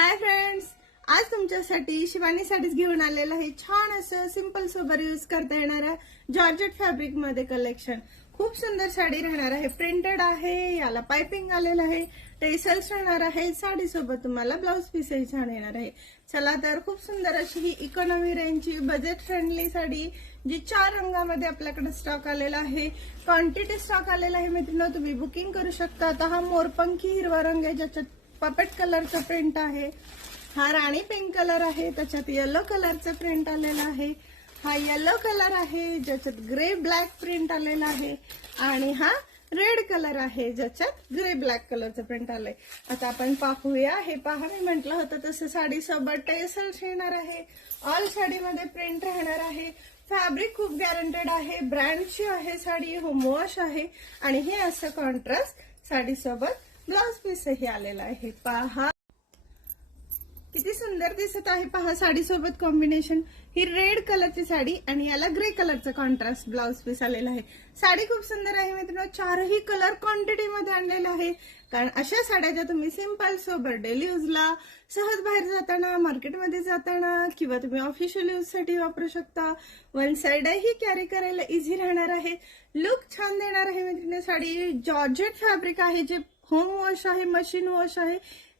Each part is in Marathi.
हाय फ्रेंड्स, आज तुमच्यासाठी शिवानीसाठीच घेऊन आलेलं आहे छान असं सिंपल सोबर यूज करता येणारा जॉर्जेट फॅब्रिक मध्ये कलेक्शन। खूप सुंदर साडी राहणार आहे, प्रिंटेड आहे, याला पाइपिंग आलेलं आहे, टेसल्स राहणार आहे, साडी सोबत तुम्हाला ब्लाउज पीसही छान येणार आहे। चला तर खूप सुंदर अशी ही इकॉनॉमी रेंजची बजेट फ्रेंडली साडी जी 4 रंगामध्ये आपल्याकडे स्टॉक आलेला आहे, क्वांटिटी स्टॉक आलेला आहे मित्रांनो, तुम्ही बुकिंग करू शकता। आता हा मोरपंखी हिरवा रंग आहे ज्याच्यात पपेट कलरचा प्रिंट आहे, हा राणी पिंक कलर आहे, त्याच्यात येलो कलरचा प्रिंट आलेला आहे, हा येलो कलर आहे ज्याच्यात ग्रे ब्लॅक प्रिंट आलेला आहे, आणि हा रेड कलर आहे ज्याच्यात ग्रे ब्लॅक कलरचं प्रिंट आलंय। आता आपण पाहूया, हे पहा मी म्हटलं होतं तसं साडी सोबत टेसल्स येणार आहे, ऑल साडीमध्ये प्रिंट राहणार आहे, फॅब्रिक खूप गॅरंटेड आहे, ब्रँडची आहे साडी, होम वॉश आहे, आणि हे असं कॉन्ट्रास्ट साडी सोबत ब्लाउज पीसही आलेला आहे। पहा किती सुंदर दिसत आहे, पहा साडी सोबत कॉम्बिनेशन। ही रेड कलरची साडी आणि याला ग्रे कलरचं कॉन्ट्रास्ट ब्लाउज पीस आलेला आहे। साडी खूप सुंदर आहे मित्रांनो, 4ही कलर क्वांटिटी मध्ये आणलेले आहे, कारण अशा साड्या ज्या तुम्ही सिंपल सोबर डेली यूजला, सहज बाहेर जाताना, मार्केटमध्ये जाताना किंवा तुम्ही ऑफिशियल यूज साठी वापरू शकता। वन साइडही कॅरी करायला इझी राहणार आहे, लुक छान देणार आहे मित्रांनो। साडी जॉर्जेट फॅब्रिक आहे, जे होम वॉश आहे, मशीन वॉश आहे,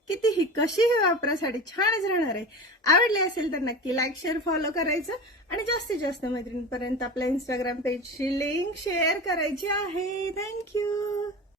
कितीही कशीही वापरा साडी छानच राहणार आहे। आवडली असेल तर नक्की लाईक शेअर फॉलो करायचं आणि जास्तीत जास्त मैत्रिणींपर्यंत आपल्या इंस्टाग्राम पेजची लिंक शेअर करायची आहे। थँक्यू।